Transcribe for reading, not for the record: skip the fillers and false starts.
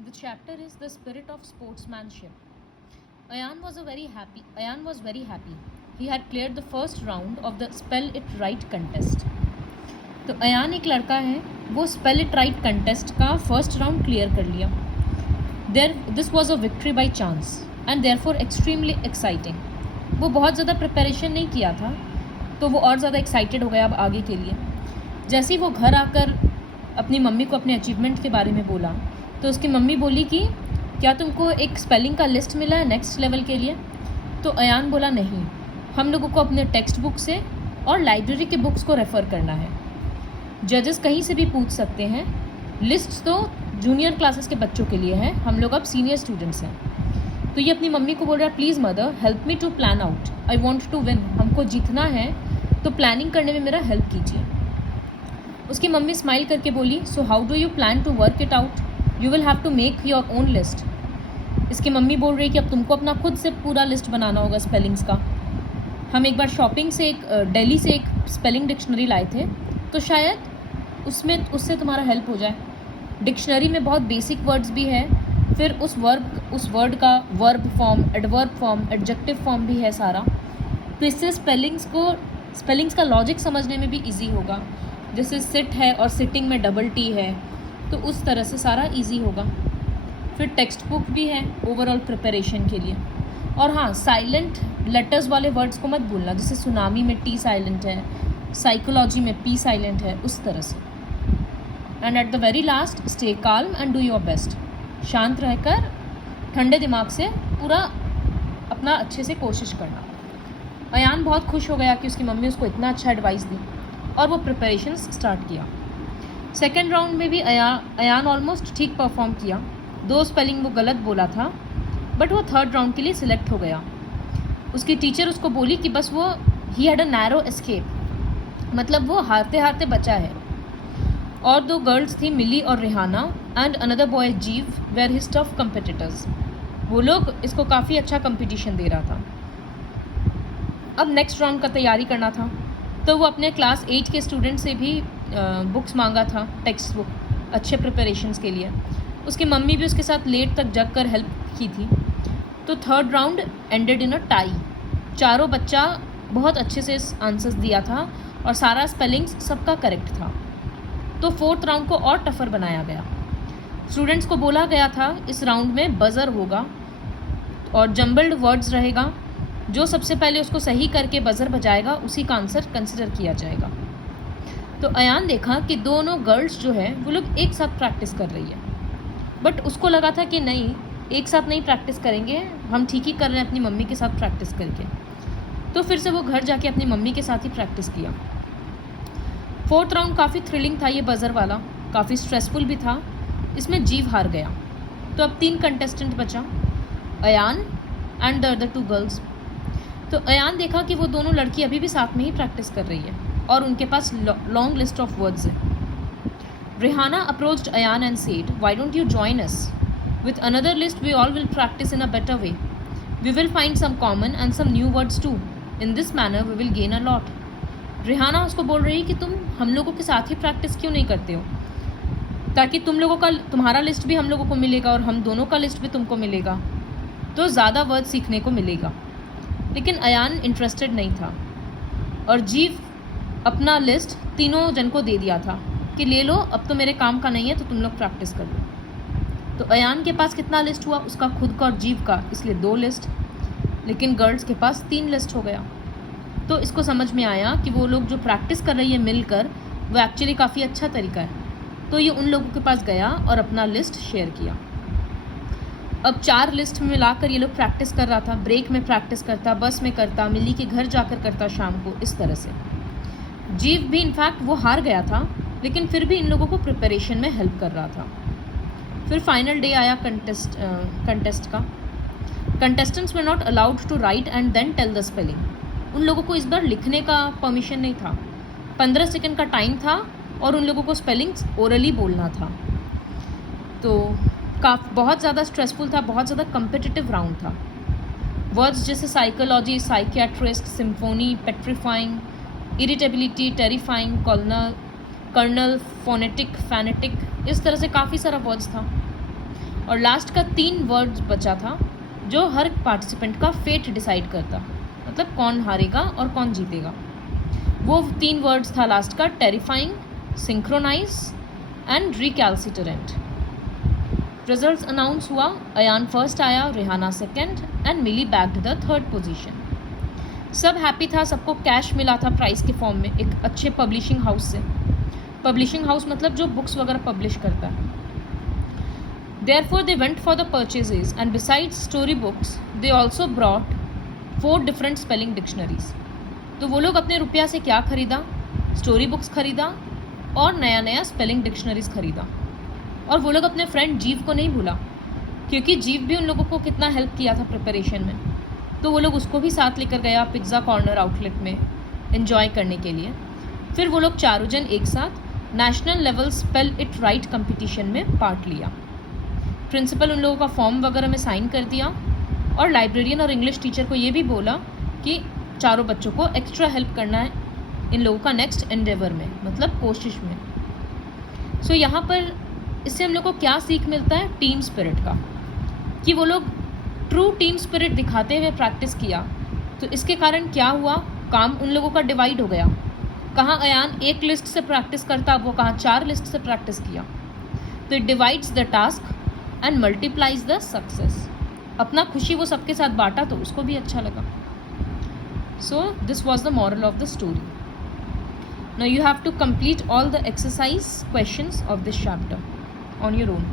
The chapter is the spirit of sportsmanship. Ayan was very happy. He had cleared the first round of the Spell It Right contest. तो अयान एक लड़का है, वो spell it right contest का first round clear कर लिया. This was a victory by chance and therefore extremely exciting. वो बहुत ज़्यादा प्रिपरेशन नहीं किया था, तो वो और ज़्यादा एक्साइटेड हो गया अब आगे के लिए. जैसे ही वो घर आकर अपनी मम्मी को अपने अचीवमेंट के बारे में बोला, तो उसकी मम्मी बोली कि क्या तुमको एक स्पेलिंग का लिस्ट मिला है नेक्स्ट लेवल के लिए. तो अयान बोला नहीं, हम लोगों को अपने टेक्स्ट बुक से और लाइब्रेरी के बुक्स को रेफ़र करना है. जजेस कहीं से भी पूछ सकते हैं. लिस्ट तो जूनियर क्लासेस के बच्चों के लिए है, हम लोग अब सीनियर स्टूडेंट्स हैं. तो ये अपनी मम्मी को बोल रहा है, please mother help me to plan out, I want to win. हमको जीतना है तो प्लानिंग करने में मेरा हेल्प कीजिए. उसकी मम्मी स्माइल करके बोली, so how do you plan to work it out. You will have to make your own list. इसकी मम्मी बोल रही है कि अब तुमको अपना खुद से पूरा लिस्ट बनाना होगा स्पेलिंग्स का. हम एक बार शॉपिंग से दिल्ली से एक स्पेलिंग डिक्शनरी लाए थे, तो शायद उससे तुम्हारा हेल्प हो जाए. डिक्शनरी में बहुत बेसिक वर्ड्स भी है, फिर उस वर्ड का verb form, adverb form, adjective form भी है सारा. तो इससे स्पेलिंग्स का लॉजिक समझने में भी इजी होगा. जैसे सिट है और सिटिंग में डबल टी है, तो उस तरह से सारा इजी होगा. फिर टेक्स्ट बुक भी है ओवरऑल प्रिपरेशन के लिए. और हाँ, साइलेंट लेटर्स वाले वर्ड्स को मत भूलना, जैसे सुनामी में टी साइलेंट है, साइकोलॉजी में पी साइलेंट है, उस तरह से. And at the very last, stay calm and do your best. शांत रहकर ठंडे दिमाग से पूरा अपना अच्छे से कोशिश करना. अयान बहुत खुश हो गया कि उसकी मम्मी उसको इतना अच्छा एडवाइस दी, और वो प्रिपरेशन स्टार्ट किया. सेकेंड राउंड में भी अयान ऑलमोस्ट ठीक परफॉर्म किया. 2 स्पेलिंग वो गलत बोला था, बट वो थर्ड राउंड के लिए सिलेक्ट हो गया. उसकी टीचर उसको बोली कि बस वो he had a narrow escape, मतलब वो हारते हारते बचा है. और 2 गर्ल्स थी, मिली और रिहाना, एंड अनदर बॉय जीव, वेयर हिज टफ कंपिटिटर्स. वो लोग इसको काफ़ी अच्छा कंपटीशन दे रहा था. अब नेक्स्ट राउंड का तैयारी करना था, तो वो अपने क्लास 8 के स्टूडेंट से भी बुक्स मांगा था, टेक्स्ट बुक, अच्छे प्रिपरेशंस के लिए. उसकी मम्मी भी उसके साथ लेट तक जग कर हेल्प की थी. तो third round ended in a tie. चारों बच्चा बहुत अच्छे से आंसर्स दिया था और सारा स्पेलिंग्स सबका करेक्ट था. तो फोर्थ राउंड को और टफ़र बनाया गया. स्टूडेंट्स को बोला गया था इस राउंड में बज़र होगा और जम्बल्ड वर्ड्स रहेगा. जो सबसे पहले उसको सही करके बज़र बजाएगा उसी का आंसर कंसिडर किया जाएगा. तो अयान देखा कि दोनों गर्ल्स जो है वो लोग एक साथ प्रैक्टिस कर रही है, बट उसको लगा था कि नहीं, एक साथ नहीं प्रैक्टिस करेंगे, हम ठीक ही कर रहे हैं अपनी मम्मी के साथ प्रैक्टिस करके. तो फिर से वो घर जाके अपनी मम्मी के साथ ही प्रैक्टिस किया. फोर्थ राउंड काफ़ी थ्रिलिंग था, ये बज़र वाला काफ़ी स्ट्रेसफुल भी था. इसमें जीव हार गया. तो अब 3 कंटेस्टेंट बचा, Ayaan and the other 2 girls. तो अयान देखा कि वो दोनों लड़की अभी भी साथ में ही प्रैक्टिस कर रही है और उनके पास लॉन्ग लिस्ट ऑफ वर्ड्स है. Rihana approached Ayaan and said, why don't you join us with another list, we all will practice in a better way. We will find some common and some new words too. In this manner we will gain a lot. Rihana उसको बोल रही है कि तुम हम लोगों के साथ ही प्रैक्टिस क्यों नहीं करते हो, ताकि तुम्हारा लिस्ट भी हम लोगों को मिलेगा और हम दोनों का लिस्ट भी तुमको मिलेगा, तो ज़्यादा वर्ड सीखने को मिलेगा. लेकिन अयान इंटरेस्टेड नहीं था और जीव अपना लिस्ट तीनों जन को दे दिया था कि ले लो, अब तो मेरे काम का नहीं है, तो तुम लोग प्रैक्टिस कर लो. तो अयान के पास कितना लिस्ट हुआ, उसका खुद का और जीव का, इसलिए 2 लिस्ट. लेकिन गर्ल्स के पास 3 लिस्ट हो गया. तो इसको समझ में आया कि वो लोग जो प्रैक्टिस कर रही है मिलकर, वो एक्चुअली काफ़ी अच्छा तरीका है. तो ये उन लोगों के पास गया और अपना लिस्ट शेयर किया. अब 4 लिस्ट में मिलाकर ये लोग प्रैक्टिस कर रहा था. ब्रेक में प्रैक्टिस करता, बस में करता, मिली के घर जाकर करता शाम को, इस तरह से. जीव भी इनफैक्ट वो हार गया था, लेकिन फिर भी इन लोगों को प्रिपरेशन में हेल्प कर रहा था. फिर फाइनल डे आया कंटेस्ट का. Contestants were not allowed to write and then tell the spelling. उन लोगों को इस बार लिखने का परमिशन नहीं था. 15 सेकेंड का टाइम था और उन लोगों को स्पेलिंग्स ओरली बोलना था. तो बहुत ज़्यादा स्ट्रेसफुल था, बहुत ज़्यादा कम्पिटिटिव राउंड था. वर्ड्स जैसे psychology, psychiatrist, symphony, petrifying, irritability, terrifying, colonel, phonetic, fanatic, इस तरह से काफ़ी सारा वर्ड्स था. और लास्ट का 3 वर्ड्स बचा था जो हर पार्टिसिपेंट का फेट डिसाइड करता, मतलब कौन हारेगा और कौन जीतेगा। वो 3 वर्ड्स था लास्ट का, terrifying, synchronise and recalcitrant. Results announce हुआ, अयान फर्स्ट आया, Rehana second and Mili bagged the third position. सब हैप्पी था, सबको कैश मिला था प्राइज़ के फॉर्म में एक अच्छे पब्लिशिंग हाउस से। पब्लिशिंग हाउस मतलब जो बुक्स वगैरह पब्लिश करता है। Therefore they went for the purchases and besides story books they also brought 4 different spelling dictionaries। तो वो लोग अपने रुपया से क्या खरीदा, स्टोरी बुक्स खरीदा और नया नया स्पेलिंग डिक्शनरीज खरीदा। और वो लोग अपने फ्रेंड जीव को नहीं भूला, क्योंकि जीव भी उन लोगों को कितना हेल्प किया था प्रिपरेशन में, तो वो लोग उसको भी साथ लेकर गया पिज़्ज़ा कॉर्नर आउटलेट में एंजॉय करने के लिए। फिर वो लोग चारों जन एक साथ national level spell it right competition में पार्ट लिया। प्रिंसिपल उन लोगों का फॉर्म वगैरह में साइन कर दिया और लाइब्रेरियन और इंग्लिश टीचर को ये भी बोला कि चारों बच्चों को एक्स्ट्रा हेल्प करना है इन लोगों का नेक्स्ट एंडेवर में, मतलब कोशिश में। सो यहाँ पर इससे हम लोग को क्या सीख मिलता है, टीम स्पिरिट का, कि वो लोग ट्रू टीम स्पिरिट दिखाते हुए प्रैक्टिस किया। तो इसके कारण क्या हुआ, काम उन लोगों का डिवाइड हो गया। कहाँ अयान एक लिस्ट से प्रैक्टिस करता, वो कहाँ 4 लिस्ट से प्रैक्टिस किया। तो it divides the task and multiplies the success. अपना खुशी वो सबके साथ बांटा तो उसको भी अच्छा लगा। So this was the moral of the story. Now you have to complete all the exercise questions of this chapter on your own.